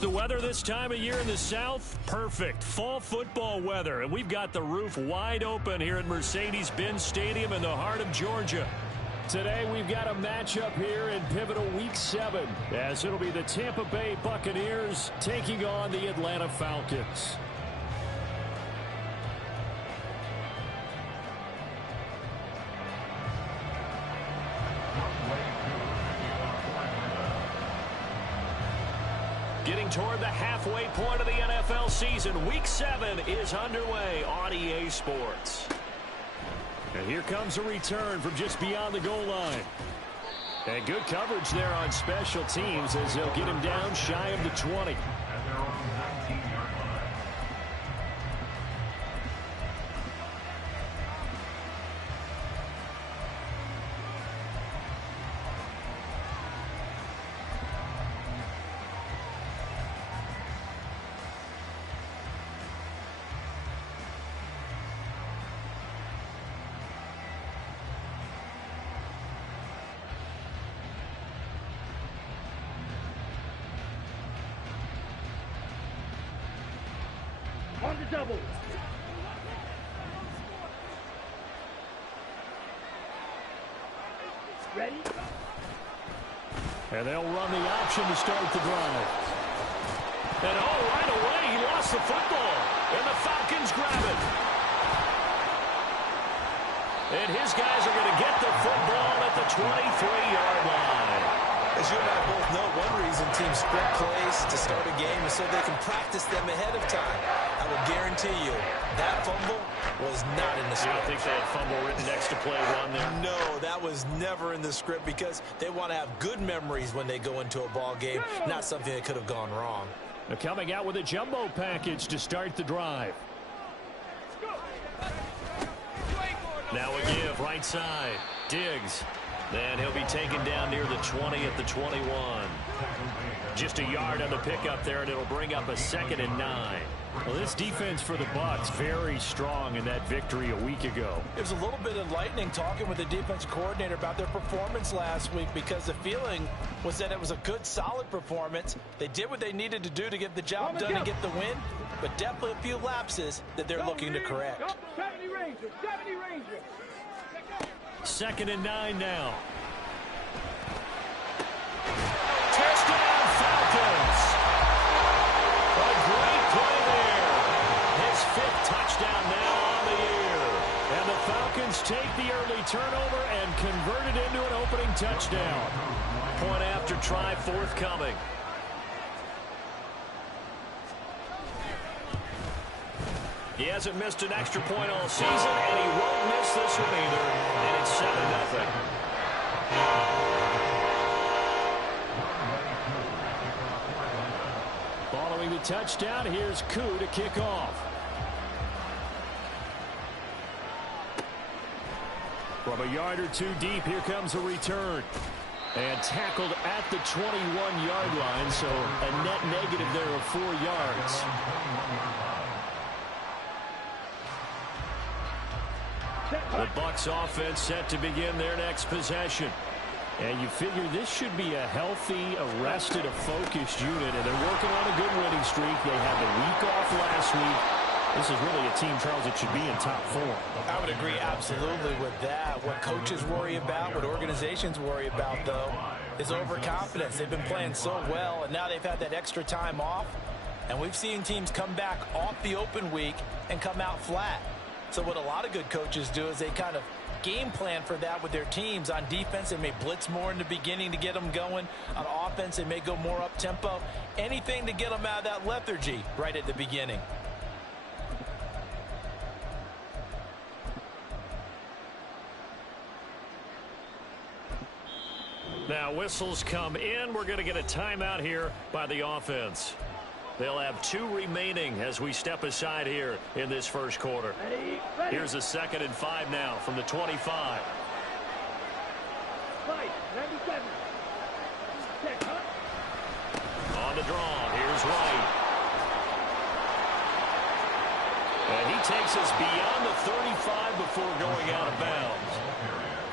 The weather this time of year in the South, perfect. Fall football weather, and we've got the roof wide open here at Mercedes-Benz Stadium in the heart of Georgia. Today we've got a matchup here in pivotal Week 7, as it'll be the Tampa Bay Buccaneers taking on the Atlanta Falcons. Getting toward the halfway point of the NFL season, Week 7 is underway on EA Sports. And here comes a return from just beyond the goal line. And good coverage there on special teams as they'll get him down shy of the 20. On the double. Ready? And they'll run the option to start the drive. And right away, he lost the football. And the Falcons grab it. And his guys are going to get the football at the 23-yard line. As you and I both know, one reason teams sprint plays to start a game is so they can practice them ahead of time. I will guarantee you that fumble was not in the script. You don't think they had fumble written next to play one there? No, that was never in the script because they want to have good memories when they go into a ball game, not something that could have gone wrong. They're coming out with a jumbo package to start the drive. Now a give, right side. Diggs. Then he'll be taken down near the 20 at the 21. Just a yard on the pickup there, and it'll bring up a 2nd and 9. Well, this defense for the Bucs very strong in that victory a week ago. It was a little bit enlightening talking with the defense coordinator about their performance last week because the feeling was that it was a good, solid performance. They did what they needed to do to get the job done and get the win, but definitely a few lapses that they're looking to correct. 70 Ranger, 70 Ranger. 2nd and 9 now. Touchdown Falcons. A great play there. His 5th touchdown now on the year. And the Falcons take the early turnover and convert it into an opening touchdown. Point after try forthcoming. He hasn't missed an extra point all season, and he won't miss this one either. And it's 7-0. Following the touchdown, here's Koo to kick off. From a yard or two deep, here comes a return. And tackled at the 21-yard line, so a net negative there of 4 yards. The Bucs offense set to begin their next possession. And you figure this should be a healthy, arrested, a focused unit. And they're working on a good winning streak. They had the week off last week. This is really a team, Charles, that should be in top 4. I would agree absolutely with that. What coaches worry about, what organizations worry about, though, is overconfidence. They've been playing so well, and now they've had that extra time off. And we've seen teams come back off the open week and come out flat. So what a lot of good coaches do is they kind of game plan for that with their teams. On defense, they may blitz more in the beginning to get them going. On offense, they may go more up-tempo. Anything to get them out of that lethargy right at the beginning. Now whistles come in. We're going to get a timeout here by the offense. They'll have 2 remaining as we step aside here in this first quarter. Ready. Here's a 2nd and 5 now from the 25. Fight, 97. Check, huh? On the draw, here's Wright. And he takes us beyond the 35 before going out of bounds.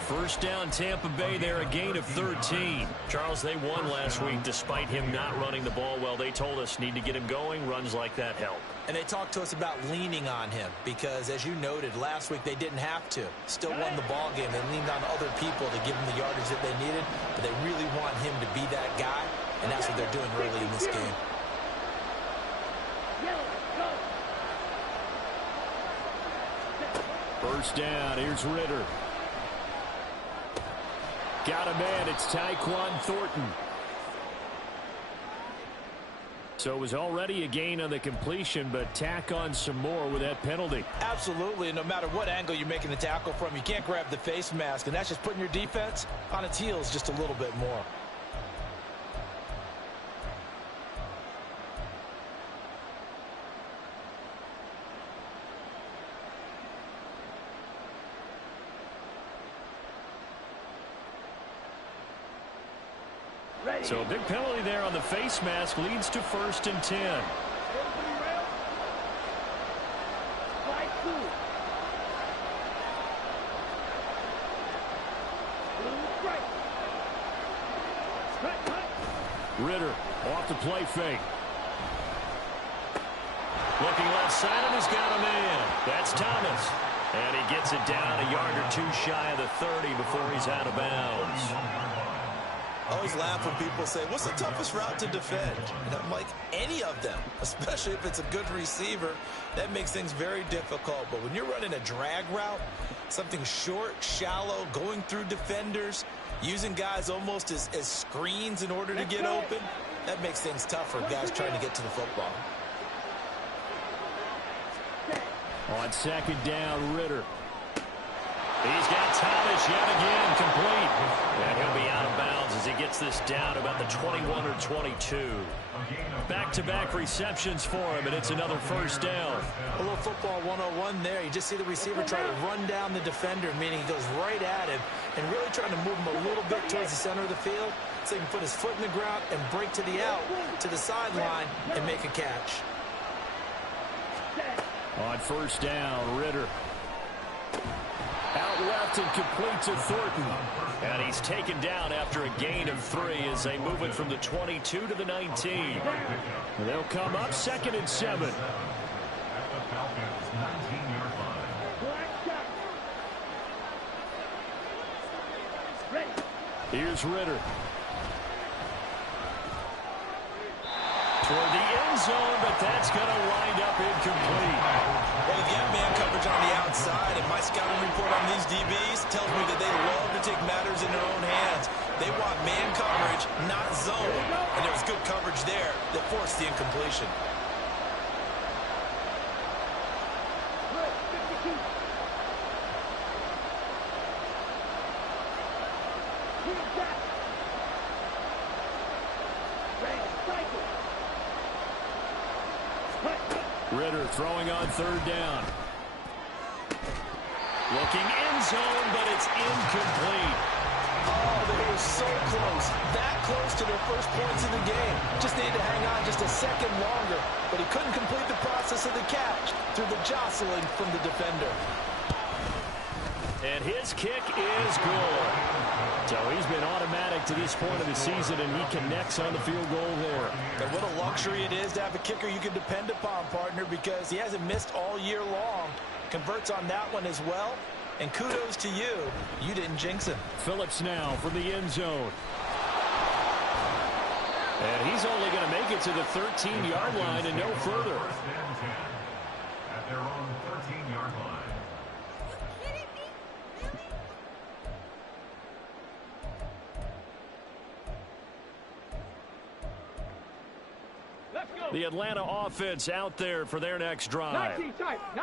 First down, Tampa Bay there, a gain of 13. Charles, they won last week despite him not running the ball well. They told us need to get him going. Runs like that help. And they talked to us about leaning on him because, as you noted, last week they didn't have to. Still won the ball game. They leaned on other people to give them the yardage that they needed, but they really want him to be that guy, and that's what they're doing early in this game. First down, here's Ritter. Got a man, it's Tyquan Thornton. So it was already a gain on the completion, but tack on some more with that penalty. Absolutely, and no matter what angle you're making the tackle from, you can't grab the face mask, and that's just putting your defense on its heels just a little bit more. So a big penalty there on the face mask leads to 1st and 10. Ritter off the play fake. Looking left side, and he's got a man. That's Thomas. And he gets it down a yard or two shy of the 30 before he's out of bounds. I always laugh when people say, what's the toughest route to defend? And I'm like, any of them, especially if it's a good receiver. That makes things very difficult. But when you're running a drag route, something short, shallow, going through defenders, using guys almost as screens in order to get open, that makes things tough for guys trying to get to the football. On 2nd down, Ritter. He's got Thomas yet again complete. And he'll be out of bounds as he gets this down about the 21 or 22. Back-to-back receptions for him, and it's another first down. A little football 101 there. You just see the receiver try to run down the defender, meaning he goes right at him and really trying to move him a little bit towards the center of the field so he can put his foot in the ground and break to the out, to the sideline, and make a catch. On 1st down, Ritter. Out left and complete to Thornton. And he's taken down after a gain of 3 as they move it from the 22 to the 19. They'll come up 2nd and 7. Here's Ritter. Toward the end zone, but that's going to wind up incomplete. Well, you get man coverage on the outside, and my scouting report on these DBs tells me that they love to take matters in their own hands. They want man coverage, not zone. And there was good coverage there that forced the incompletion. Ritter throwing on 3rd down. Looking end zone, but it's incomplete. Oh, they were so close. That close to their first points in the game. Just needed to hang on just a second longer, but he couldn't complete the process of the catch through the jostling from the defender. And his kick is good. So he's been automatic to this point of the season, and he connects on the field goal there. And what a luxury it is to have a kicker you can depend upon, partner, because he hasn't missed all year long. Converts on that one as well. And kudos to you. You didn't jinx him. Phillips now from the end zone. And he's only going to make it to the 13-yard line and no further. At their own 13-yard line. The Atlanta offense out there for their next drive.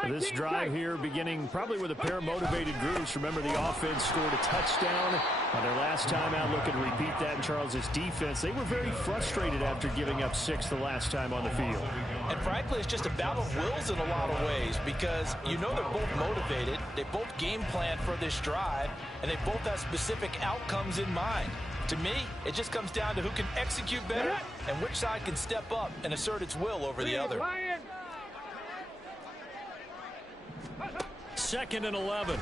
This drive here beginning probably with a pair of motivated groups. Remember, the offense scored a touchdown on their last time out. Looking to repeat that in Charles's defense. They were very frustrated after giving up 6 the last time on the field. And frankly, it's just a battle of wills in a lot of ways because you know they're both motivated. They both game plan for this drive, and they both have specific outcomes in mind. To me, it just comes down to who can execute better and which side can step up and assert its will over the other. 2nd and 11.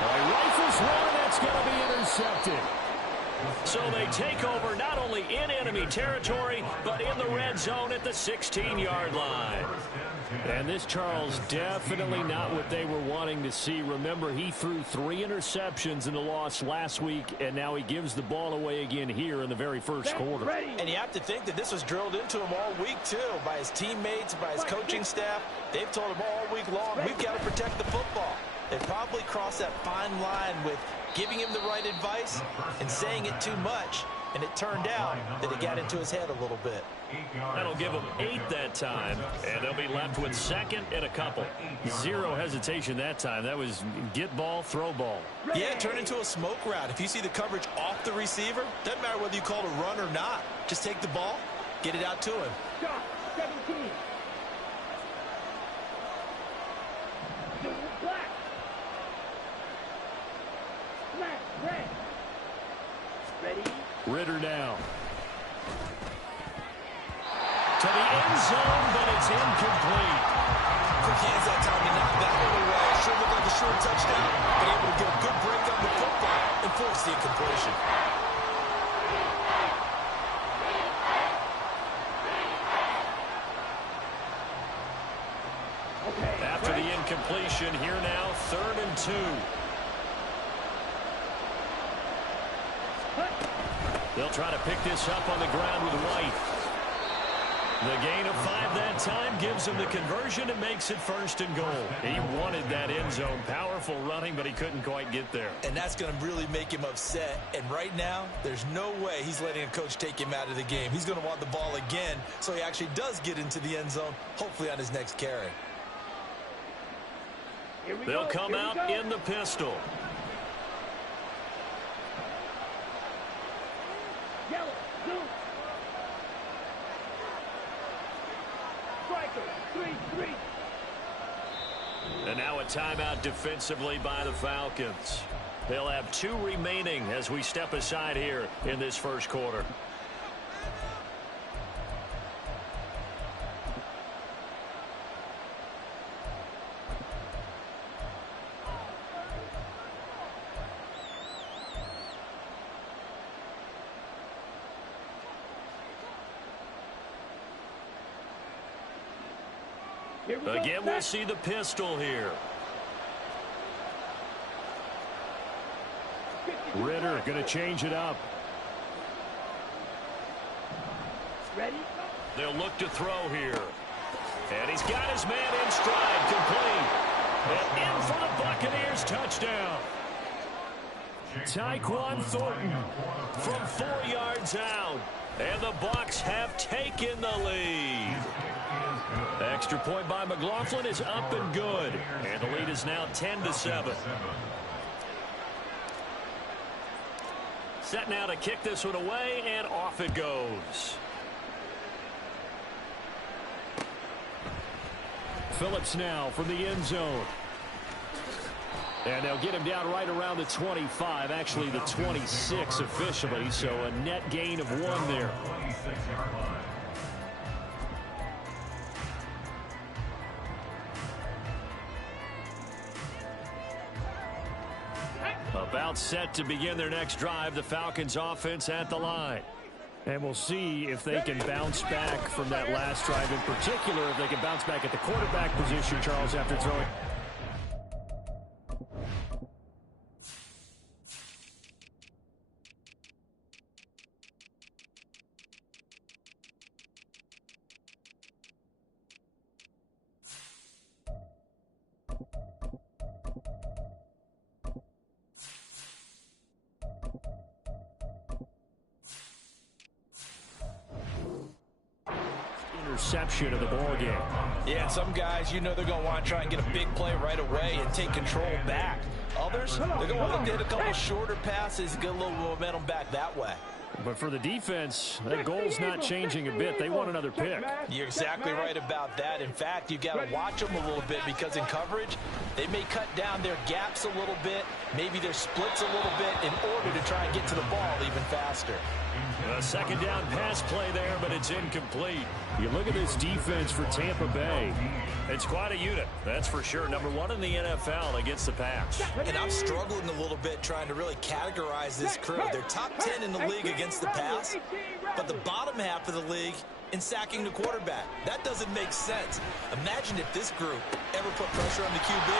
Well, he rifles one. That's going to be intercepted. So they take over not only in enemy territory, but in the red zone at the 16-yard line. And this, Charles, definitely not what they were wanting to see. Remember, he threw 3 interceptions in the loss last week, and now he gives the ball away again here in the very first quarter. And you have to think that this was drilled into him all week, too, by his teammates, by his coaching staff. They've told him all week long, we've got to protect the football. They probably crossed that fine line with giving him the right advice and saying it too much. And it turned out that it got into his head a little bit. That'll give them 8 that time, and they'll be left with 2nd and a couple. 0 hesitation that time. That was get ball, throw ball. Yeah, it turned into a smoke route. If you see the coverage off the receiver, doesn't matter whether you call it a run or not. Just take the ball, get it out to him. Shot, 17. Black. Black, red. Ready? Ritter now. To the end zone, but it's incomplete. Quick hands that time. He knocked that one away. Sure looked like a short touchdown, but able to get a good break on the football and force the incompletion. After the incompletion, here now, 3rd and 2. They'll try to pick this up on the ground with White. The gain of 5 that time gives him the conversion and makes it 1st and goal. He wanted that end zone. Powerful running, but he couldn't quite get there. And that's going to really make him upset. And right now, there's no way he's letting a coach take him out of the game. He's going to want the ball again, so he actually does get into the end zone, hopefully on his next carry. They'll come out in the pistol. Yellow, blue. Striker, 3-3. And now a timeout defensively by the Falcons. They'll have 2 remaining as we step aside here in this first quarter. Again, we'll see the pistol here. Ritter going to change it up. Ready? They'll look to throw here. And he's got his man in stride, complete. And in for the Buccaneers touchdown. Tyquan Thornton from 4 yards out. And the Bucs have taken the lead. Extra point by McLaughlin is up and good. And the lead is now 10-7. Set now to kick this one away, and off it goes. Phillips now from the end zone. And they'll get him down right around the 25, actually the 26 officially, so a net gain of 1 there. About set to begin their next drive, the Falcons offense at the line. And we'll see if they can bounce back from that last drive, in particular if they can bounce back at the quarterback position, Charles, after throwing. Interception of the ball game. Yeah, some guys, you know, they're going to want to try and get a big play right away and take control back. Others, they're going to want to get a couple shorter passes, get a little momentum back that way. But for the defense, that goal's not changing a bit. They want another pick. You're exactly right about that. In fact, you've got to watch them a little bit because in coverage, they may cut down their gaps a little bit, maybe their splits a little bit in order to try and get to the ball even faster. A second down pass play there, but it's incomplete. You look at this defense for Tampa Bay. It's quite a unit, that's for sure. Number one in the NFL against the pass. And I'm struggling a little bit trying to really categorize this crew. They're top 10 in the league against the pass, but the bottom half of the league in sacking the quarterback. That doesn't make sense. Imagine if this group ever put pressure on the QB,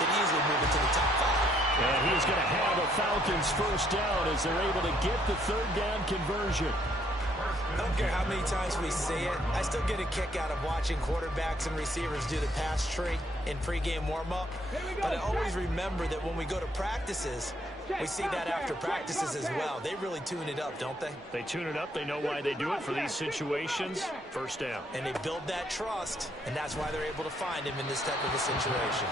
they'd easily move into the top 5. And he's going to have a Falcons first down as they're able to get the third down conversion. I don't care how many times we see it. I still get a kick out of watching quarterbacks and receivers do the pass tree in pregame warm-up. But I always remember that when we go to practices, we see that after practices as well. They really tune it up, don't they? They tune it up. They know why they do it for these situations. First down. And they build that trust, and that's why they're able to find him in this type of a situation.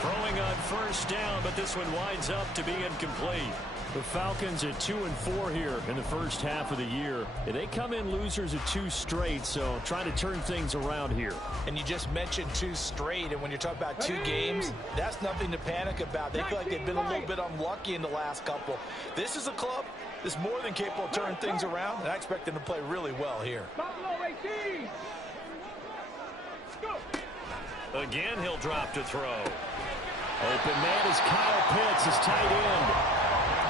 Throwing on first down, but this one winds up to be incomplete. The Falcons at 2-4 here in the first half of the year. They come in losers at 2 straight, so trying to turn things around here. And you just mentioned 2 straight, and when you're talking about 2 games, that's nothing to panic about. They feel like they've been a little bit unlucky in the last couple. This is a club that's more than capable of turning things around, and I expect them to play really well here. Again, he'll drop to throw. Open man is Kyle Pitts, his tight end.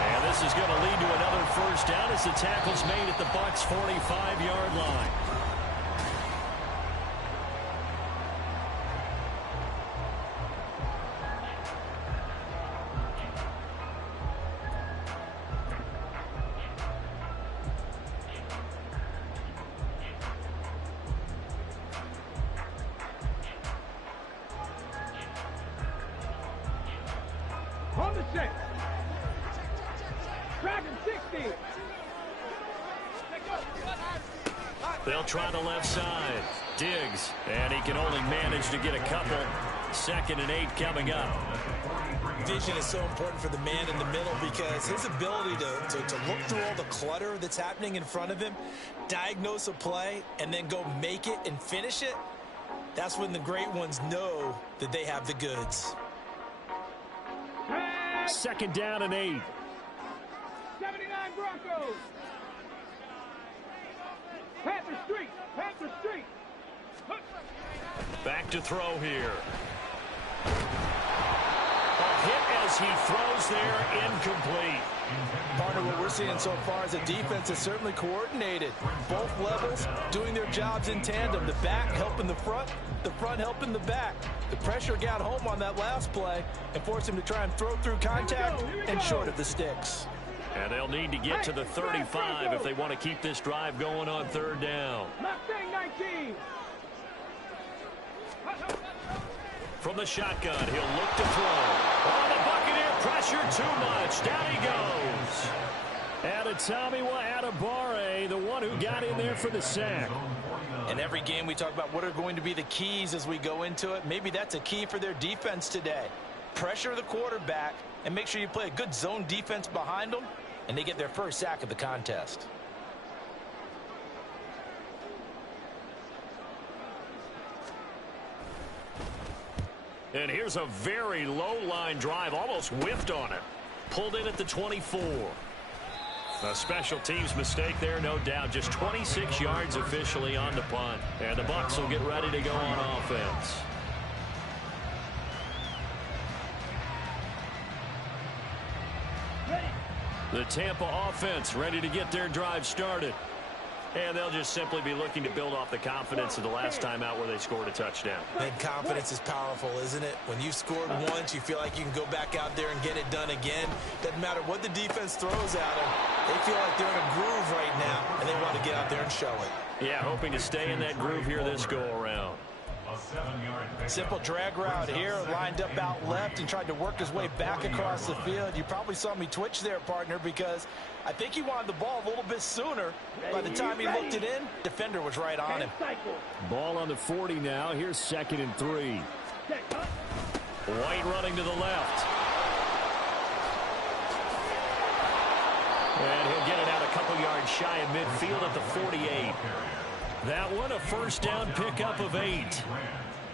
And this is going to lead to another first down as the tackle's made at the Bucs' 45-yard line. On the 6. Dragon 60. They'll try the left side. Diggs, and he can only manage to get a couple. 2nd and 8 coming up. Vision is so important for the man in the middle because his ability to look through all the clutter that's happening in front of him, diagnose a play, and then go make it and finish it, that's when the great ones know that they have the goods. 2nd down and 8. 79 Broncos. Panther Street. Panther Street. Back to throw here. A hit as he throws there, incomplete. Partner, what we're seeing so far is a defense that's certainly coordinated. Both levels doing their jobs in tandem. The back helping the front helping the back. The pressure got home on that last play and forced him to try and throw through contact and short of the sticks. And they'll need to get to the 35 if they want to keep this drive going on 3rd down. Mustang 19. From the shotgun, he'll look to throw. Oh, the Buccaneer pressure too much. Down he goes. And it's Tommy Adebawore, the one who got in there for the sack. In every game we talk about what are going to be the keys as we go into it. Maybe that's a key for their defense today. Pressure the quarterback and make sure you play a good zone defense behind them, and they get their first sack of the contest. And here's a very low-line drive, almost whiffed on it. Pulled in at the 24. A special teams mistake there, no doubt. Just 26 yards officially on the punt. And the Bucs will get ready to go on offense. The Tampa offense ready to get their drive started. And they'll just simply be looking to build off the confidence of the last time out where they scored a touchdown. And confidence is powerful, isn't it? When you've scored once, you feel like you can go back out there and get it done again. Doesn't matter what the defense throws at them. They feel like they're in a groove right now, and they want to get out there and show it. Yeah, hoping to stay in that groove here this go-around. Simple drag route here, lined up out left and tried to work his way back across the field. You probably saw me twitch there, partner, because I think he wanted the ball a little bit sooner. By the time he looked it in, defender was right on him. Ball on the 40 now. Here's 2nd and 3. White running to the left. And he'll get it out a couple yards shy of midfield at the 48. That one, a first down pickup of 8.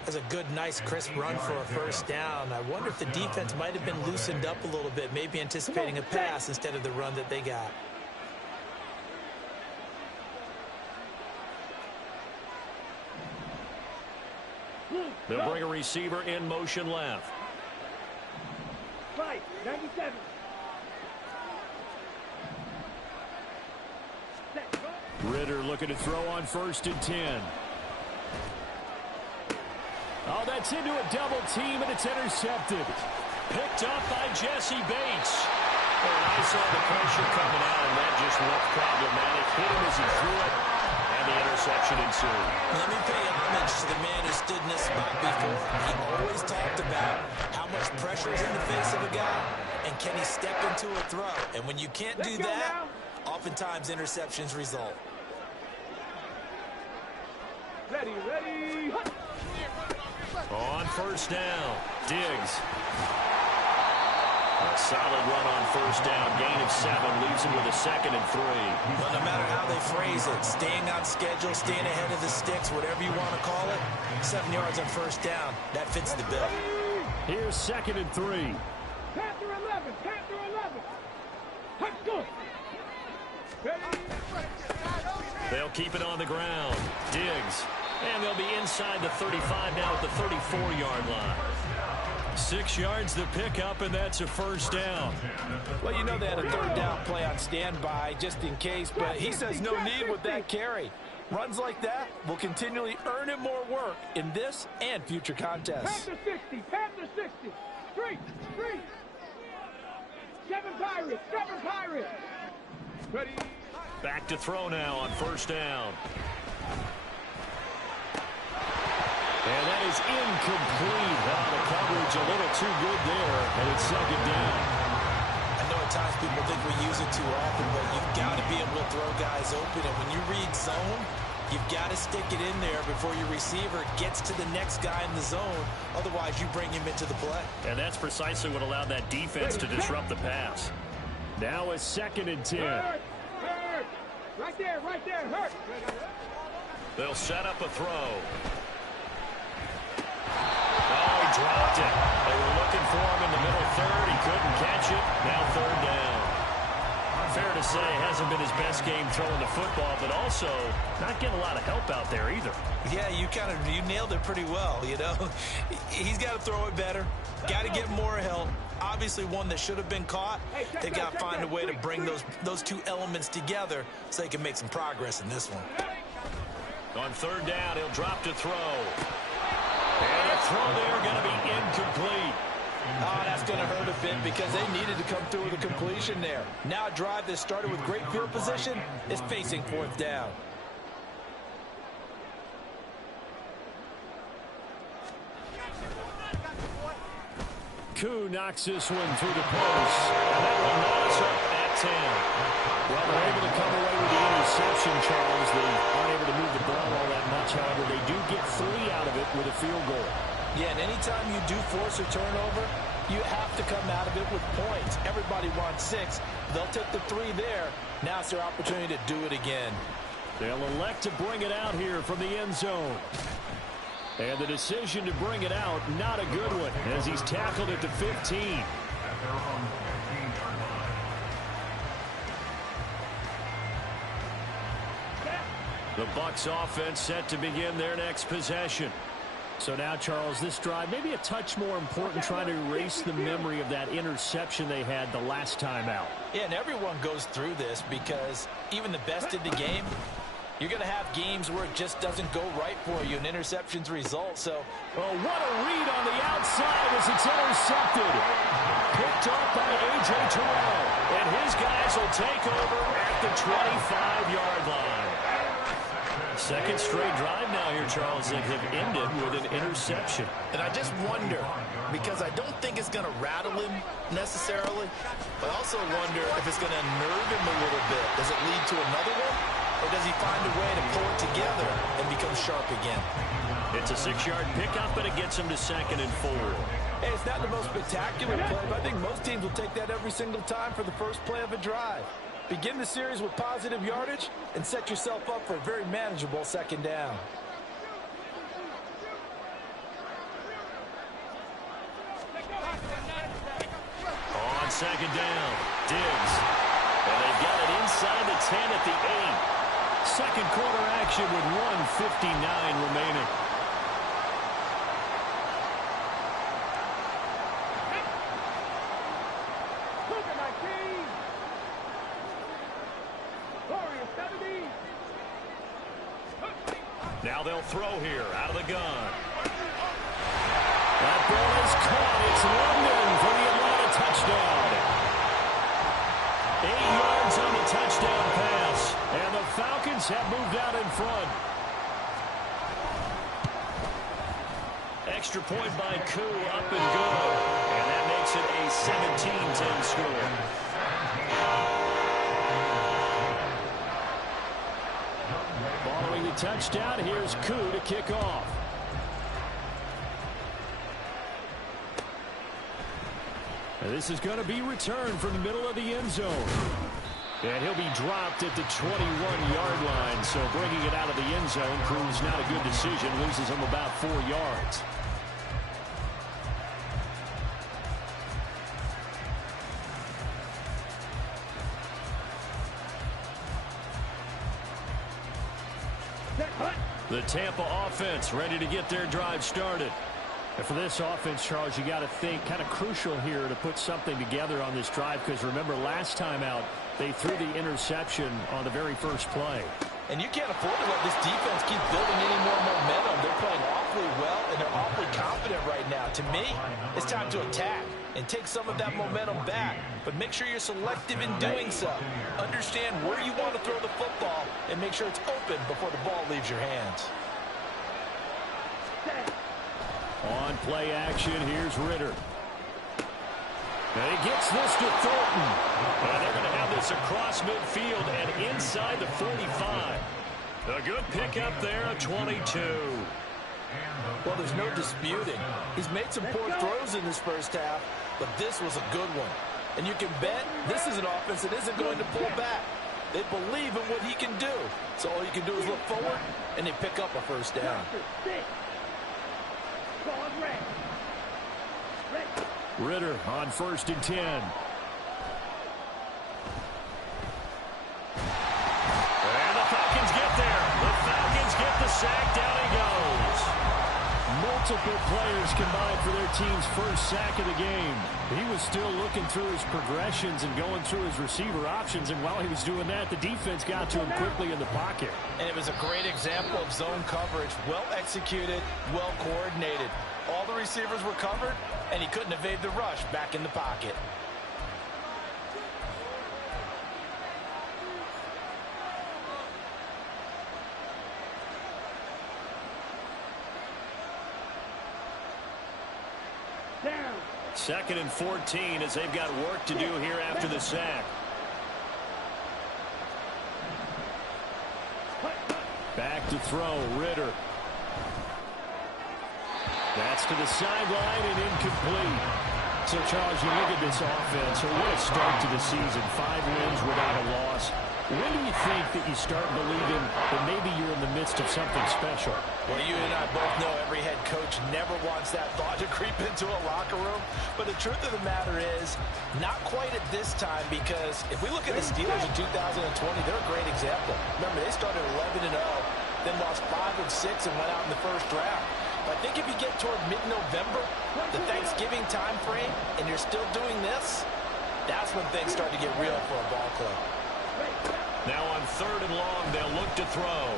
That's a good, nice, crisp run for a first down. I wonder if the defense might have been loosened up a little bit, maybe anticipating a pass instead of the run that they got. They'll bring a receiver in motion left. Fight, 97. Ritter looking to throw on 1st and 10. Oh, that's into a double team, and it's intercepted. Picked up by Jesse Bates. And I saw the pressure coming out, and that just looked problematic. Hit him as he threw it, and the interception ensued. Let me pay homage to the man who stood in this spot before. He always talked about how much pressure is in the face of a guy, and can he step into a throw. And when you can't do that, oftentimes interceptions result. Ready, ready. On 1st down, Diggs. A solid run on 1st down. Gain of 7 leaves him with a 2nd and 3. Well, no matter how they phrase it, staying on schedule, staying ahead of the sticks, whatever you want to call it, 7 yards on 1st down, that fits the bill. Here's 2nd and 3. Panther 11, Panther 11. Let's go. Ready. They'll keep it on the ground. Diggs. And they'll be inside the 35 now at the 34-yard line. 6 yards the pickup, and that's a 1st down. Well, you know they had a 3rd down play on standby just in case, but he says no need with that carry. Runs like that will continually earn him more work in this and future contests. Panther 60, Panther 60. 3, 7 Pirates, 7 Pirates. Ready. Back to throw now on 1st down. And that is incomplete. The coverage a little too good there, and it's 2nd down. I know at times people think we use it too often, but you've got to be able to throw guys open. And when you read zone, you've got to stick it in there before your receiver gets to the next guy in the zone. Otherwise, you bring him into the play. And that's precisely what allowed that defense to disrupt the pass. Now a 2nd and 10. Hurt. Right there, hurt. They'll set up a throw. Oh, he dropped it. They were looking for him in the middle 3rd. He couldn't catch it. Now 3rd down. Fair to say, hasn't been his best game throwing the football, but also not getting a lot of help out there either. Yeah, you nailed it pretty well, you know. He's got to throw it better. Got to get more help. Obviously one that should have been caught. They got to find a way to bring those two elements together so they can make some progress in this one. On 3rd down, he'll drop to throw. And a throw there going to be incomplete. Oh, that's going to hurt a bit because they needed to come through with a completion there. Now a drive that started with great field position is facing 4th down. Koo knocks this one through the post. And that will knock us up at 10. Well, they're able to come away with the interception, Charles. They aren't able to move the ball all that much. However, they do get 3 out of it with a field goal. Yeah, and anytime you do force a turnover, you have to come out of it with points. Everybody wants 6. They'll take the 3 there. Now it's their opportunity to do it again. They'll elect to bring it out here from the end zone. And the decision to bring it out, not a good one, as he's tackled at the 15. The Bucs offense set to begin their next possession. So now, Charles, this drive maybe a touch more important, trying to erase the memory of that interception they had the last time out. Yeah, and everyone goes through this because even the best in the game, you're going to have games where it just doesn't go right for you, and interceptions result. So, oh, what a read on the outside as it's intercepted. Picked up by A.J. Terrell. And his guys will take over at the 25-yard line. Second straight drive now here, Charles, that have ended with an interception. And I just wonder, because I don't think it's going to rattle him necessarily, but I also wonder if it's going to unnerve him a little bit. Does it lead to another one? Or does he find a way to pull it together and become sharp again? It's a 6-yard pickup, but it gets him to 2nd and 4. Hey, it's not the most spectacular play, but I think most teams will take that every single time for the first play of a drive. Begin the series with positive yardage and set yourself up for a very manageable 2nd down. On 2nd down, Diggs. And they've got it inside the 10 at the 8. Second quarter action with 1:59 remaining. Now they'll throw here out of the gun. That ball is caught. It's London for the Atlanta touchdown. 8 yards on the touchdown pass. And the Falcons have moved out in front. Extra point by Koo, up and good. And that makes it a 17-10 score. Following the touchdown, here's Koo to kick off. And this is going to be returned from the middle of the end zone. And he'll be dropped at the 21-yard line. So bringing it out of the end zone proves not a good decision. Loses him about 4 yards. The Tampa offense ready to get their drive started. And for this offense, Charles, you got to think kind of crucial here to put something together on this drive, because remember last time out they threw the interception on the very first play. And you can't afford to let this defense keep building any more momentum. They're playing awfully well, and they're awfully confident right now. To me, it's time to attack and take some of that momentum back. But make sure you're selective in doing so. Understand where you want to throw the football and make sure it's open before the ball leaves your hands. On play action, here's Ritter. And he gets this to Thornton. And they're going to have this across midfield and inside the 45. A good pickup there at 22. Well, there's no disputing. He's made some poor throws in this first half, but this was a good one. And you can bet this is an offense that isn't going to pull back. They believe in what he can do. So all you can do is look forward, and they pick up a first down. Ritter on 1st and 10. And the Falcons get there. The Falcons get the sack. Down he goes. Multiple players combined for their team's first sack of the game. He was still looking through his progressions and going through his receiver options, and while he was doing that, the defense got to him quickly in the pocket. And it was a great example of zone coverage. Well executed, well coordinated. All the receivers were covered, and he couldn't evade the rush back in the pocket. Down. 2nd and 14 as they've got work to do here after the sack. Back to throw, Ritter. That's to the sideline and incomplete. So, Charles, you look at this offense, so what a start to the season. 5 wins without a loss. When do you think that you start believing that maybe you're in the midst of something special? Well, you and I both know every head coach never wants that thought to creep into a locker room. But the truth of the matter is, not quite at this time, because if we look at the Steelers in 2020, they're a great example. Remember, they started 11-0, then lost 5 of 6 and went out in the first round. But I think if you get toward mid-November, the Thanksgiving time frame, and you're still doing this, that's when things start to get real for a ball club. Now on 3rd and long, they'll look to throw.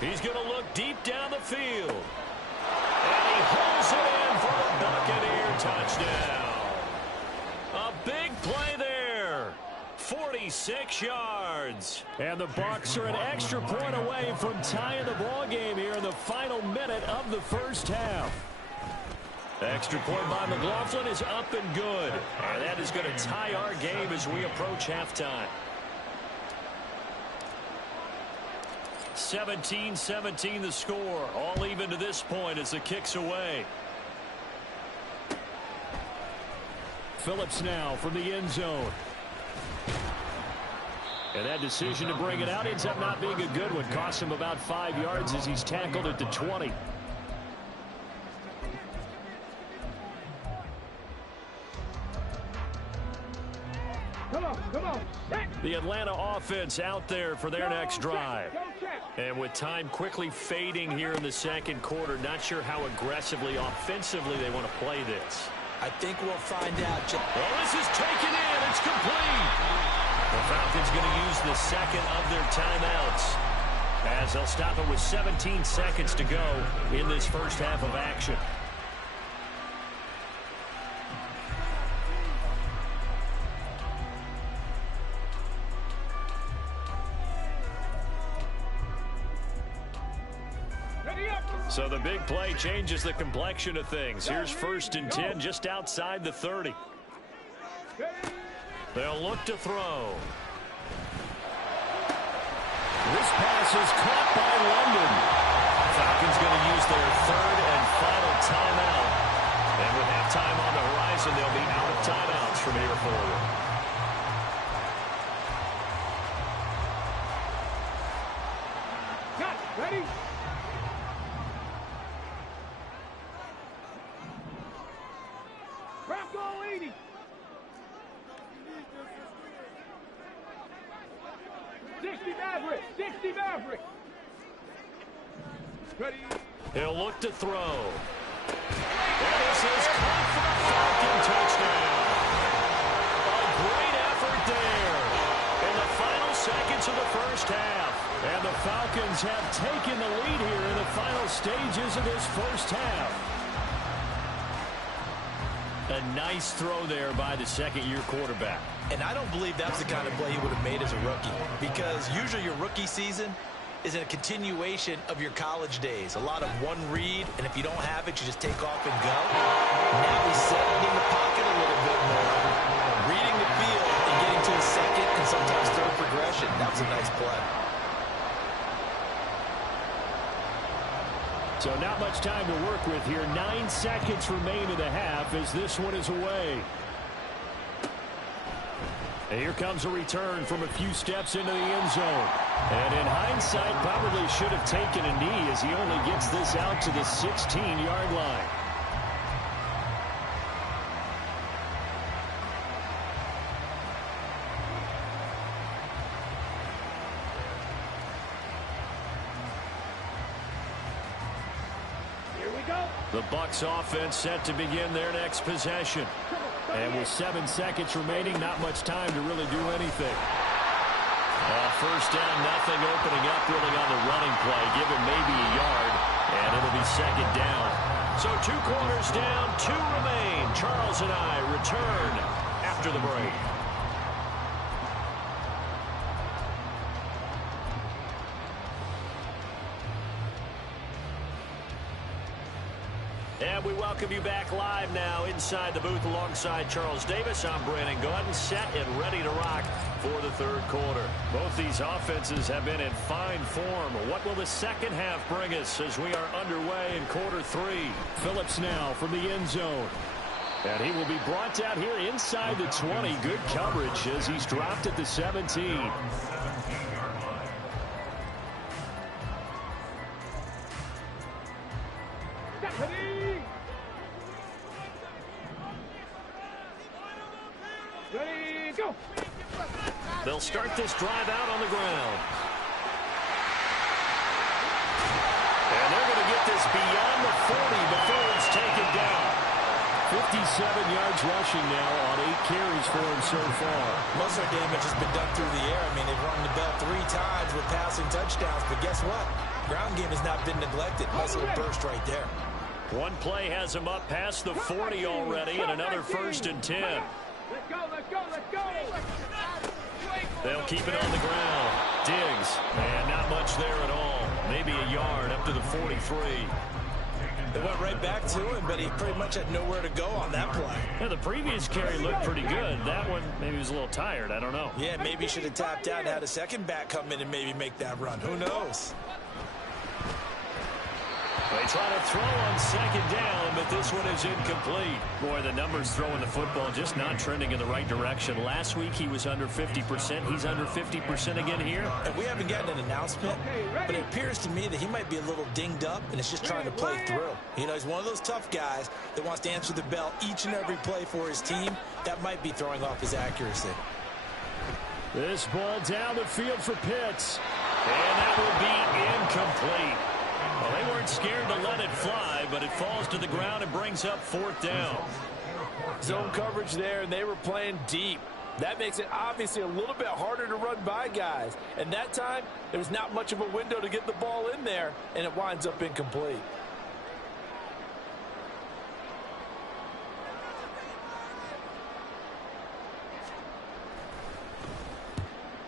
He's going to look deep down the field. And he holds it in for a Buccaneer touchdown. A big play there. 46 yards. And the Bucs are an extra point away from tying the ball game here in the final minute of the first half. Extra point by McLaughlin is up and good. And that is going to tie our game as we approach halftime. 17-17 the score. All even to this point as the kick's away. Phillips now from the end zone. And that decision to bring it out ends up not being a good one. Costs him about 5 yards as he's tackled at the 20. Come on. The Atlanta offense out there for their next drive. And with time quickly fading here in the second quarter, not sure how aggressively, offensively they want to play this. I think we'll find out. Well, this is taken in. It's complete. The Falcons going to use the second of their timeouts. as they'll stop it with 17 seconds to go in this first half of action. So the big play changes the complexion of things. Here's 1st and 10 just outside the 30. They'll look to throw. This pass is caught by London. Falcons going to use their 3rd and final timeout. And with halftime on the horizon, they'll be out of timeouts from here forward. Cut. Ready? Bronco 80. Maverick. 60 Maverick. Ready? He'll look to throw. And this is caught for a Falcon touchdown. A great effort there in the final seconds of the first half. And the Falcons have taken the lead here in the final stages of this first half. A nice throw there by the second-year quarterback. And I don't believe that's the kind of play he would have made as a rookie, because usually your rookie season is a continuation of your college days. A lot of one read, and if you don't have it, you just take off and go. Now he's settled in the pocket a little bit more, reading the field and getting to his second and sometimes third progression. That was a nice play. So not much time to work with here. 9 seconds remain in the half as this one is away. And here comes a return from a few steps into the end zone. And in hindsight, probably should have taken a knee as he only gets this out to the 16-yard line. The Bucs offense set to begin their next possession. And with 7 seconds remaining, not much time to really do anything. First down, nothing, opening up really on the running play. Give him maybe a yard, and it'll be second down. So 2 quarters down, 2 remain. Charles and I return after the break. And we welcome you back live now inside the booth alongside Charles Davis. I'm Brandon Gaudin, set and ready to rock for the third quarter. Both these offenses have been in fine form. What will the second half bring us as we are underway in quarter 3? Phillips now from the end zone. And he will be brought down here inside the 20. Good coverage as he's dropped at the 17. They'll start this drive out on the ground. And they're going to get this beyond the 40 before it's taken down. 57 yards rushing now on 8 carries for him so far. Most of their damage has been done through the air. I mean, they've rung the bell 3 times with passing touchdowns, but guess what? Ground game has not been neglected. Nice little burst right there. One play has him up past the 40 already, and another 1st and 10. Let's go, let's go, let's go. They'll keep it on the ground. Diggs, and not much there at all. Maybe a yard up to the 43. They went right back to him, but he pretty much had nowhere to go on that play. Yeah, the previous carry looked pretty good. That one, maybe he was a little tired. I don't know. Yeah, maybe he should have tapped out and had a second back come in and maybe make that run. Who knows? They try to throw on second down, but this one is incomplete. Boy, the numbers throwing the football just not trending in the right direction. Last week he was under 50%. He's under 50% again here. And we haven't gotten an announcement, but it appears to me that he might be a little dinged up and is just trying to play through. You know, he's one of those tough guys that wants to answer the bell each and every play for his team. That might be throwing off his accuracy. This ball down the field for Pitts. And that will be incomplete. Well, they weren't scared to let it fly, but it falls to the ground and brings up 4th down. Zone coverage there, and they were playing deep. That makes it obviously a little bit harder to run by guys. And that time, there was not much of a window to get the ball in there, and it winds up incomplete.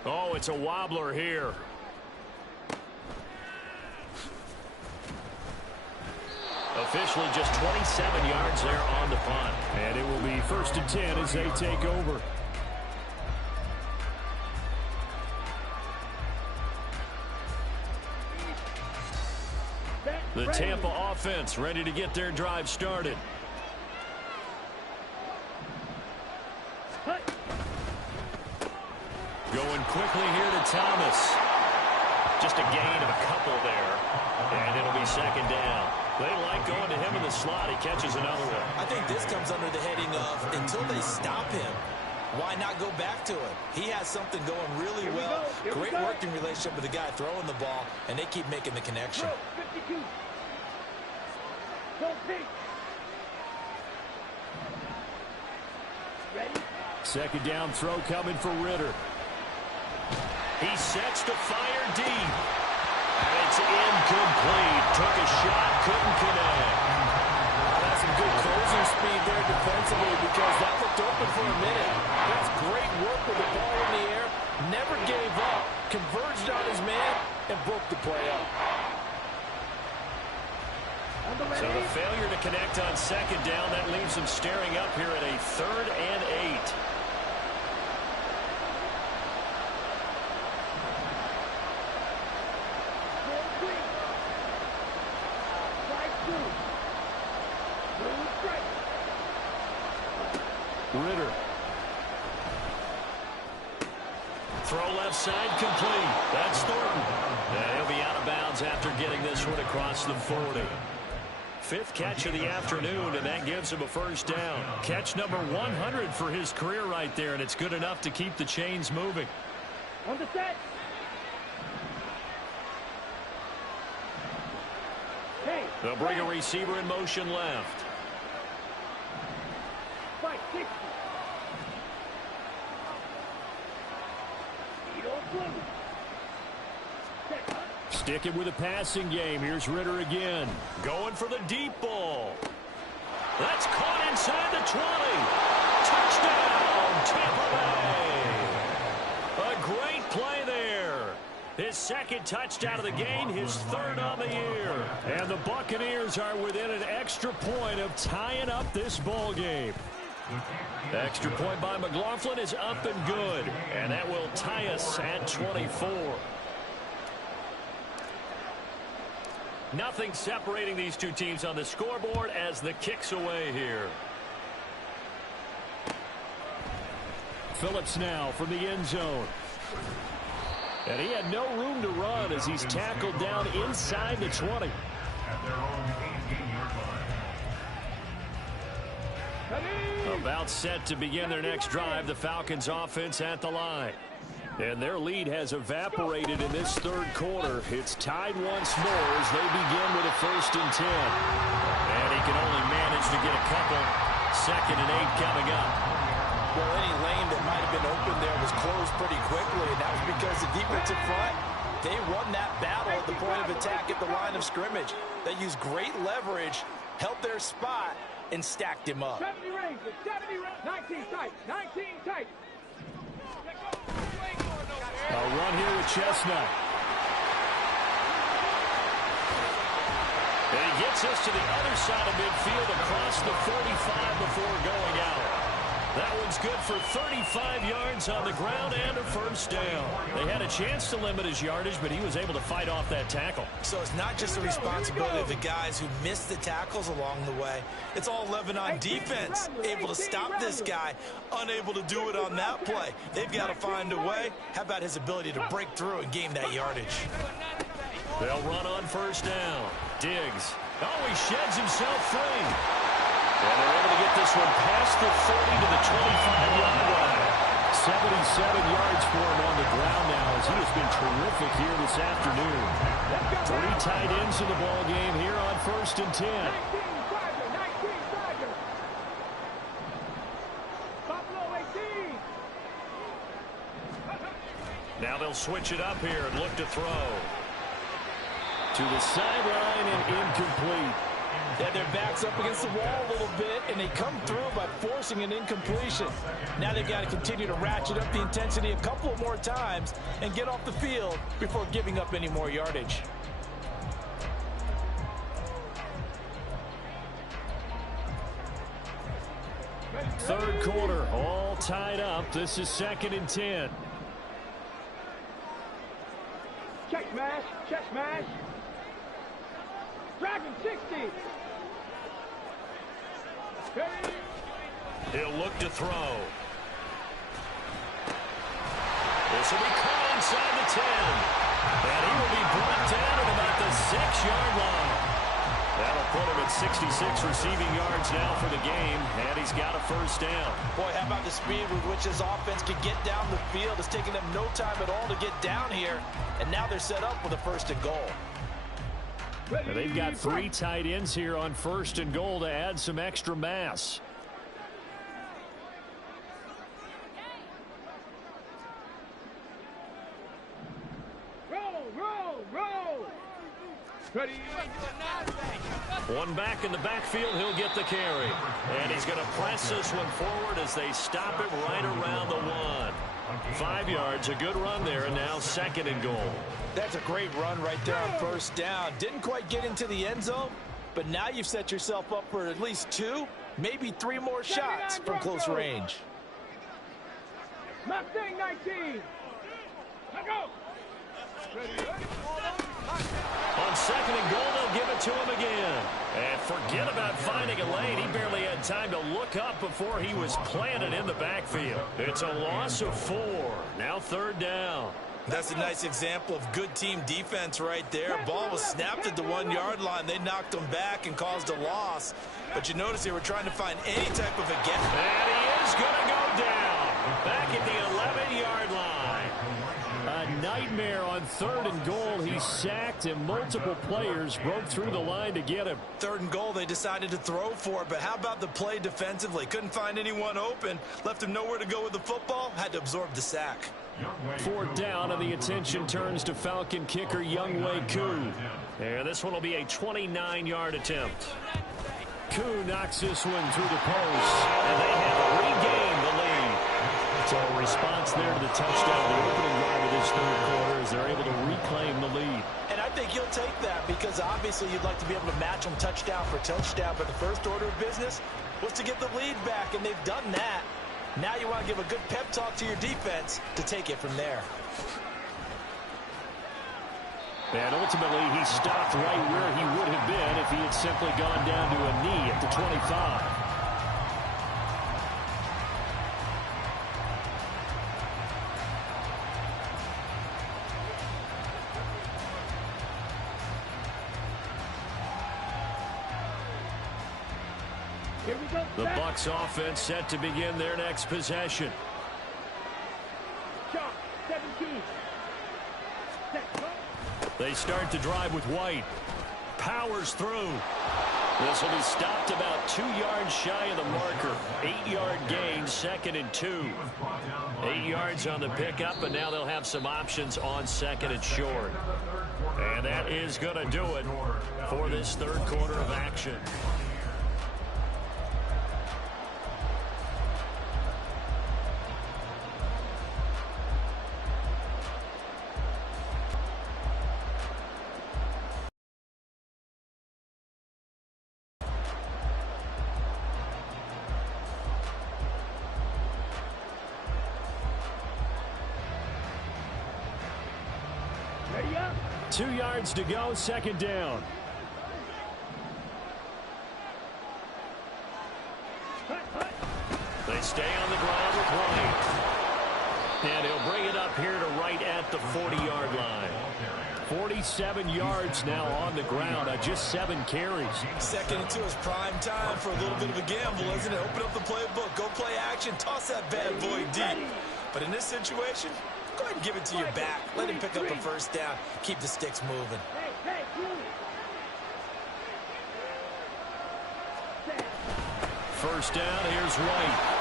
Oh, it's a wobbler here. Officially just 27 yards there on the punt. And it will be 1st and 10 as they take over. The Tampa offense ready to get their drive started. Going quickly here to Thomas. Just a gain of a couple there. And it'll be 2nd down. They like going to him in the slot. He catches another one. I think this comes under the heading of until they stop him, why not go back to him? He has something going really well. Great working relationship with the guy throwing the ball, and they keep making the connection. 52. Ready? 2nd down throw coming for Ritter. He sets to fire deep. And it's incomplete. Took a shot, couldn't connect. That's some good closing speed there defensively because that looked open for a minute. That's great work with the ball in the air. Never gave up. Converged on his man and broke the play up. So the failure to connect on 2nd down, that leaves him staring up here at a 3rd and 8. Ritter. Throw left side complete. That's Thornton. And he'll be out of bounds after getting this one across the 40. 5th catch of the afternoon, and that gives him a 1st down. Catch number 100 for his career right there, and it's good enough to keep the chains moving. On the set. Hey. They'll bring a receiver in motion left. Fight 60. Sticking with a passing game. Here's Ritter again. Going for the deep ball. That's caught inside the 20. Touchdown, Tampa Bay. A great play there. His 2nd touchdown of the game, his 3rd on the year. And the Buccaneers are within an extra point of tying up this ball game. The extra point by McLaughlin is up and good. And that will tie us at 24. Nothing separating these two teams on the scoreboard as the kick's away here. Phillips now from the end zone. And he had no room to run as he's tackled down inside the 20. About set to begin their next drive, the Falcons offense at the line. And their lead has evaporated in this 3rd quarter. It's tied once more as they begin with a 1st and 10. And he can only manage to get a couple. 2nd and 8 coming up. Well, any lane that might have been open there was closed pretty quickly, and that was because the defensive front, they won that battle at the point of attack at the line of scrimmage. They used great leverage, held their spot, and stacked him up. 70 range, 70 range, 19 tight, 19 tight. A run here with Chestnut. And he gets us to the other side of midfield across the 45 before going out. That one's good for 35 yards on the ground and a 1st down. They had a chance to limit his yardage, but he was able to fight off that tackle. So it's not just the responsibility of the guys who missed the tackles along the way. It's all 11 on defense, able to stop this guy, unable to do it on that play. They've got to find a way. How about his ability to break through and gain that yardage? They'll run on 1st down. Diggs. Oh, he sheds himself free. And they're able to get this one past the 30 to the 25-yard line. 77 yards for him on the ground now as he has been terrific here this afternoon. 3 tight ends in the ball game here on 1st and 10. 19 Buffalo 18. Now they'll switch it up here and look to throw. To the sideline and incomplete. Yeah, their back's up against the wall a little bit, and they come through by forcing an incompletion. Now they've got to continue to ratchet up the intensity a couple of more times and get off the field before giving up any more yardage. Third quarter, all tied up. This is 2nd and 10. Check smash, check smash. Dragon 60. He'll look to throw. This will be caught inside the 10. And he will be brought down at about the 6-yard line. That'll put him at 66 receiving yards now for the game, and he's got a first down. Boy, how about the speed with which this offense can get down the field? It's taken them no time at all to get down here, and now they're set up with a 1st and goal. And they've got 3 tight ends here on 1st and goal to add some extra mass. Roll. Ready. One back in the backfield, he'll get the carry. And he's going to press this one forward as they stop it right around the 1. 5 yards, a good run there, and now 2nd and goal. That's a great run right there on 1st down. Didn't quite get into the end zone, but now you've set yourself up for at least 2, maybe 3 more shots from close range. Mustang 19. Let go. On 2nd and goal, they'll give it to him again. And forget about finding a lane. He barely had time to look up before he was planted in the backfield. It's a loss of 4. Now 3rd down. That's a nice example of good team defense right there. Ball was snapped at the 1-yard line. They knocked them back and caused a loss. But you notice they were trying to find any type of a gap. And he is going to go down back at the 11-yard line. A nightmare on 3rd and goal. He sacked, and multiple players broke through the line to get him. 3rd and goal, they decided to throw for it. But how about the play defensively? Couldn't find anyone open. Left him nowhere to go with the football. Had to absorb the sack. 4th down, and the attention turns to Falcon kicker Younghoe Koo. And this one will be a 29-yard attempt. Koo knocks this one through the post, and they have regained the lead. So a response there to the touchdown, the opening drive of this 3rd quarter, as they're able to reclaim the lead. And I think you'll take that because obviously you'd like to be able to match them touchdown for touchdown, but the first order of business was to get the lead back, and they've done that. Now you want to give a good pep talk to your defense to take it from there. And ultimately, he stopped right where he would have been if he had simply gone down to a knee at the 25. The Bucs offense set to begin their next possession. Shot 17. They start to drive with White. Powers through. This will be stopped about 2 yards shy of the marker. 8-yard gain, 2nd and 2. 8 yards on the pickup, and now they'll have some options on 2nd and short. And that is going to do it for this 3rd quarter of action. Ready up. 2 yards to go, 2nd down. They stay on the ground with White. And he'll bring it up here to right at the 40-yard line. 47 yards now on the ground on just 7 carries. 2nd and 2 is prime time for a little bit of a gamble, isn't it? Open up the playbook, go play action, toss that bad boy deep. But in this situation, go ahead and give it to your back. Let him pick up a 1st down. Keep the sticks moving. First down, here's White.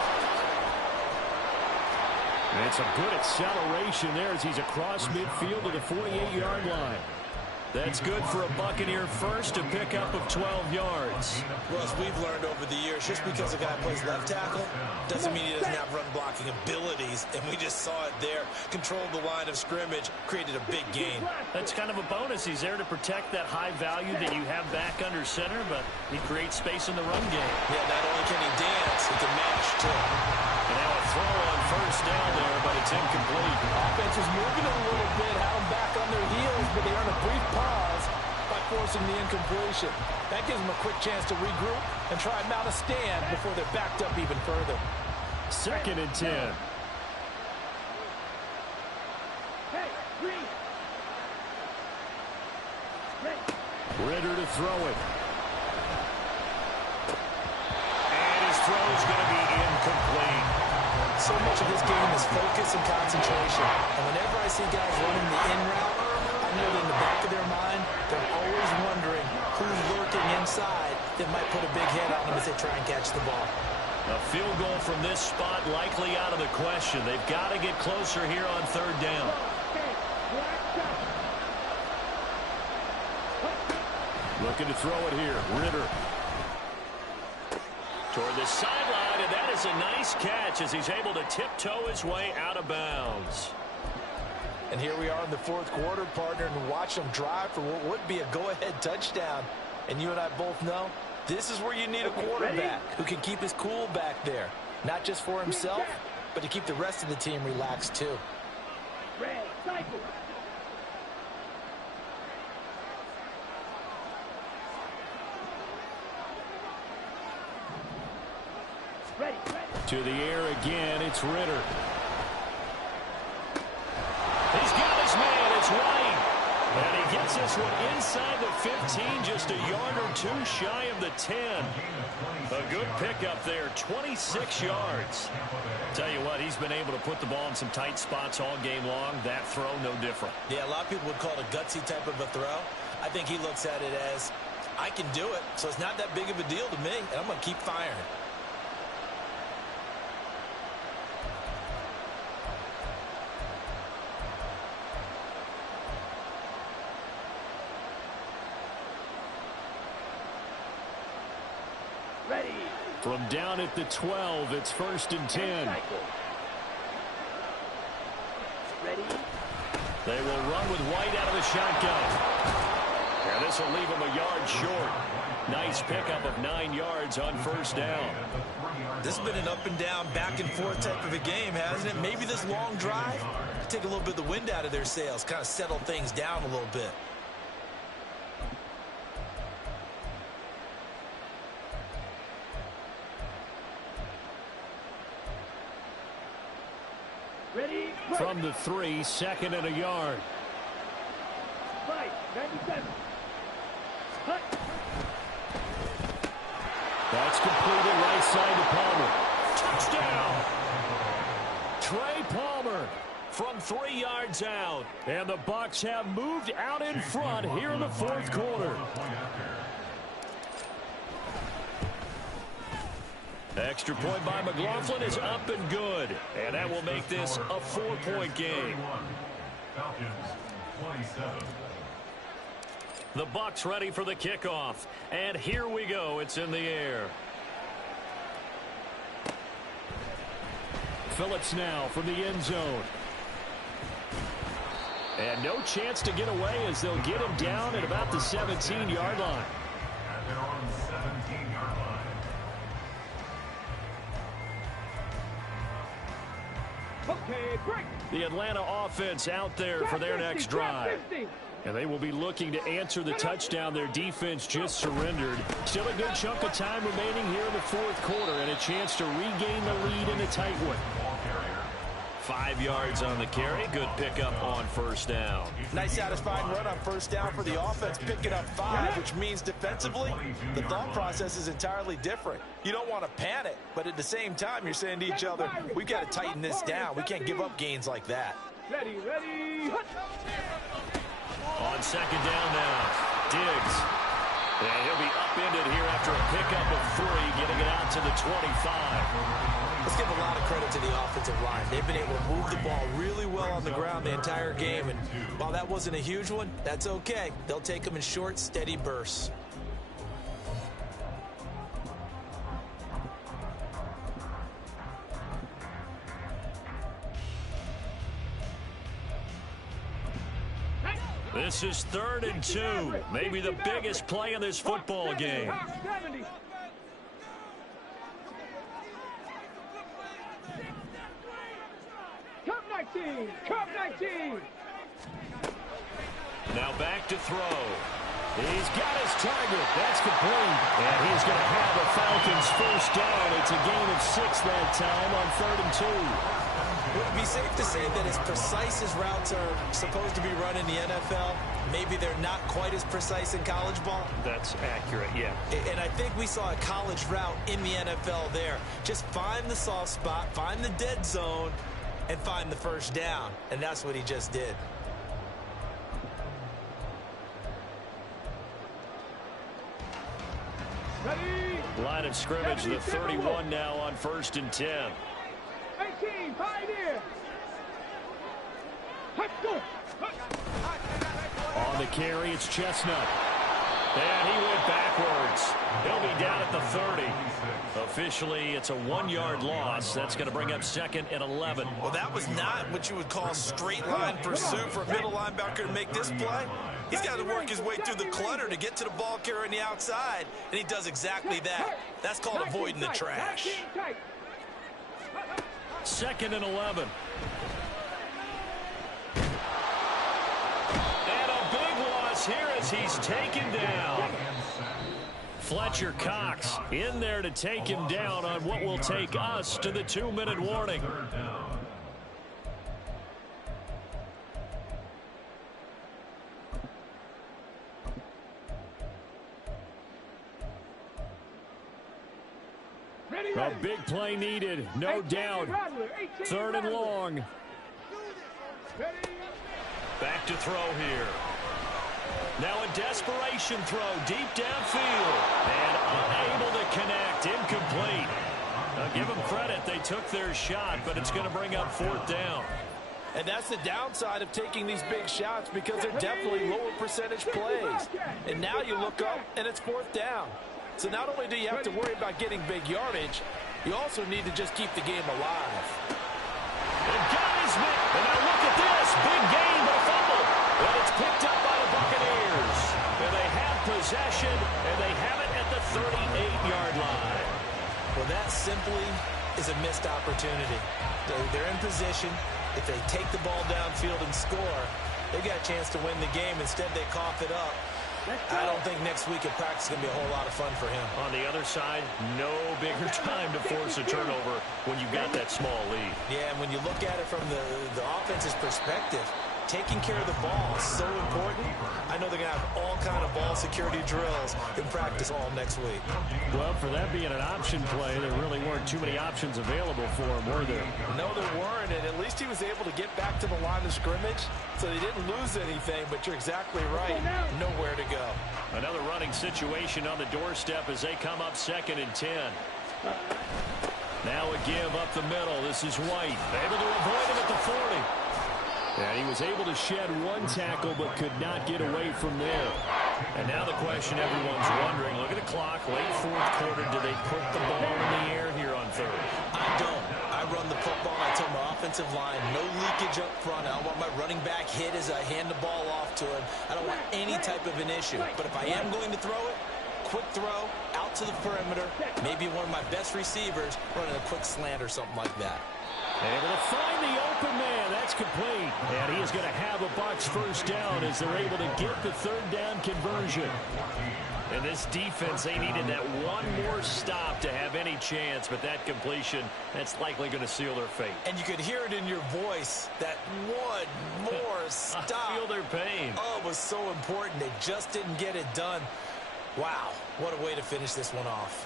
And it's a good acceleration there as he's across midfield to the 48-yard line. That's good for a Buccaneer first, a pickup of 12 yards. Well, as we've learned over the years, just because a guy plays left tackle doesn't mean he doesn't have run blocking abilities. And we just saw it there. Controlled the line of scrimmage, created a big gain. That's kind of a bonus. He's there to protect that high value that you have back under center, but he creates space in the run game. Yeah, not only can he dance, he can mash too. And now a throw on first down there, but it's incomplete. Offense was moving a little bit, had them back on their heels, but they earned a brief pause by forcing the incompletion. That gives them a quick chance to regroup and try and mount a stand before they're backed up even further. 2nd and 10. Hey, green. Ritter to throw it. And his throw is going to be incomplete. So much of this game is focus and concentration. And whenever I see guys running the in route, I know that in the back of their mind, they're always wondering who's lurking inside that might put a big hit on them as they try and catch the ball. A field goal from this spot likely out of the question. They've got to get closer here on 3rd down. Looking to throw it here. Ritter. Toward the sideline, and that is a nice catch as he's able to tiptoe his way out of bounds. And here we are in the 4th quarter, partner, and watch them drive for what would be a go-ahead touchdown. And you and I both know this is where you need a quarterback who can keep his cool back there. Not just for himself, but to keep the rest of the team relaxed too. Red cycle. Ready. To the air again, it's Ritter. He's got his man. It's White. And he gets this one inside the 15, just a yard or two shy of the 10. A good pickup there, 26 yards. Tell you what, he's been able to put the ball in some tight spots all game long. That throw, no different. Yeah, a lot of people would call it a gutsy type of a throw. I think he looks at it as, I can do it, so it's not that big of a deal to me, and I'm going to keep firing. Ready. From down at the 12, it's 1st and 10. Ready. They will run with White out of the shotgun. And this will leave him a yard short. Nice pickup of 9 yards on 1st down. This has been an up and down, back and forth type of a game, hasn't it? Maybe this long drive could take a little bit of the wind out of their sails, kind of settle things down a little bit. Ready. From the 3, 2nd and a yard. 97. Hut. That's completed right side to Palmer. Touchdown! Trey Palmer from 3 yards out. And the Bucs have moved out in front here in the 4th quarter. Extra point by McLaughlin is up and good. And that will make this a 4-point game. Falcons 27. The Bucs ready for the kickoff. And here we go. It's in the air. Phillips now from the end zone. And no chance to get away as they'll get him down at about the 17-yard line. At their own 17-yard line. Okay, break. The Atlanta offense out there for their next drive. And they will be looking to answer the touchdown their defense just surrendered. Still a good chunk of time remaining here in the 4th quarter and a chance to regain the lead in a tight one. 5 yards on the carry. Good pickup on 1st down. Nice satisfying run on 1st down for the offense, picking up 5, which means defensively, the thought process is entirely different. You don't want to panic, but at the same time, you're saying to each other, we've got to tighten this down. We can't give up gains like that. Ready, ready. Hut. On 2nd down now, Diggs. And he'll be upended here after a pickup of 3, getting it out to the 25. Let's give a lot of credit to the offensive line. They've been able to move the ball really well on the ground the entire game. And while that wasn't a huge one, that's okay. They'll take them in short, steady bursts. This is 3rd and 2. Maybe the biggest play in this football game. Cup 19! Cup 19! Now back to throw. He's got his target. That's complete. And he's going to have the Falcons first down. It's a gain of 6 that time on 3rd and 2. Would it be safe to say that as precise as routes are supposed to be run in the NFL, maybe they're not quite as precise in college ball? That's accurate, yeah. And I think we saw a college route in the NFL there. Just find the soft spot, find the dead zone, and find the first down. And that's what he just did. Ready? Line of scrimmage, the 31 now on 1st and 10. 18, pioneer. On the carry, it's Chestnut. And he went backwards. He'll be down at the 30. Officially, it's a 1-yard loss. That's going to bring up 2nd and 11. Well, that was not what you would call straight line pursuit for a middle linebacker to make this play. He's got to work his way through the clutter to get to the ball carrier on the outside, and he does exactly that. That's called avoiding the trash. 2nd and 11. And a big loss here as he's taken down. Fletcher Cox in there to take him down on what will take us to the 2-minute warning. A big play needed, no doubt. 3rd and long. Back to throw here. Now a desperation throw deep downfield. And unable to connect, incomplete. Now give them credit, they took their shot, but it's going to bring up 4th down. And that's the downside of taking these big shots because they're definitely lower percentage plays. And now you look up and it's 4th down. So not only do you have to worry about getting big yardage, you also need to just keep the game alive. And got his man. And now look at this. Big gain, but a fumble. And it's picked up by the Buccaneers. And they have possession, and they have it at the 38-yard line. Well, that simply is a missed opportunity. They're in position. If they take the ball downfield and score, they've got a chance to win the game. Instead, they cough it up. I don't think next week at practice is going to be a whole lot of fun for him. On the other side, no bigger time to force a turnover when you've got that small lead. Yeah, and when you look at it from the offense's perspective, taking care of the ball is so important. I know they're going to have all kind of ball security drills in practice all next week. Well, for that being an option play, there really weren't too many options available for him, were there? No, there weren't, and at least he was able to get back to the line of scrimmage, so they didn't lose anything, but you're exactly right. Nowhere to go. Another running situation on the doorstep as they come up 2nd and 10. Now a give up the middle. This is White. Able to avoid him at the 40. And he was able to shed one tackle but could not get away from there. And now the question everyone's wondering, look at the clock, late 4th quarter, do they put the ball in the air here on 3rd? I don't. I run the football. I tell my offensive line, no leakage up front. I don't want my running back hit as I hand the ball off to him. I don't want any type of an issue. But if I am going to throw it, quick throw, out to the perimeter, maybe one of my best receivers running a quick slant or something like that. Able to find the open man. That's complete. And he is going to have a Bucs first down as they're able to get the 3rd down conversion. And this defense, they needed that one more stop to have any chance, but that completion, that's likely going to seal their fate. And you could hear it in your voice, that one more stop. I feel their pain. Oh, it was so important. They just didn't get it done. Wow, what a way to finish this one off.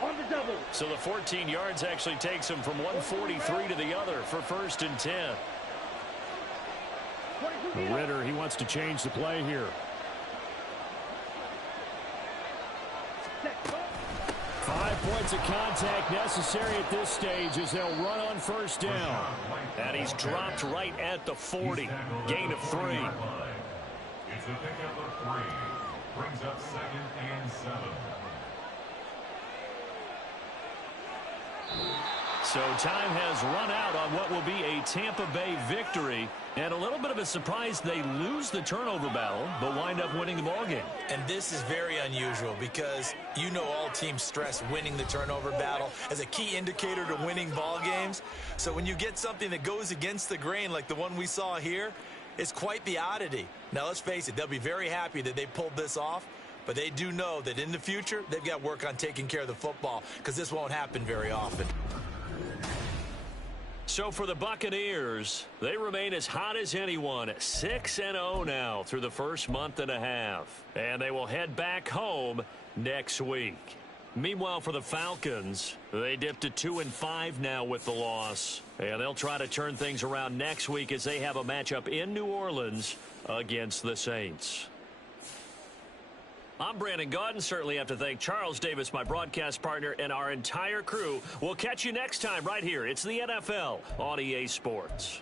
On the double. So the 14 yards actually takes him from 143 to the other for 1st and 10. 23. Ritter, he wants to change the play here. 5 points of contact necessary at this stage as they'll run on first down. And he's dropped right at the 40. Gain of 3. It's a pickup of 3. Brings up 2nd and 7. So time has run out on what will be a Tampa Bay victory. And a little bit of a surprise, they lose the turnover battle, but wind up winning the ballgame. And this is very unusual because you know all teams stress winning the turnover battle as a key indicator to winning ball games. So when you get something that goes against the grain like the one we saw here, it's quite the oddity. Now, let's face it, they'll be very happy that they pulled this off, but they do know that in the future, they've got work on taking care of the football because this won't happen very often. So for the Buccaneers, they remain as hot as anyone, 6-0 now through the first month and a half. And they will head back home next week. Meanwhile, for the Falcons, they dipped to 2-5 now with the loss. And they'll try to turn things around next week as they have a matchup in New Orleans against the Saints. I'm Brandon Gaudin. Certainly have to thank Charles Davis, my broadcast partner, and our entire crew. We'll catch you next time right here. It's the NFL on EA Sports.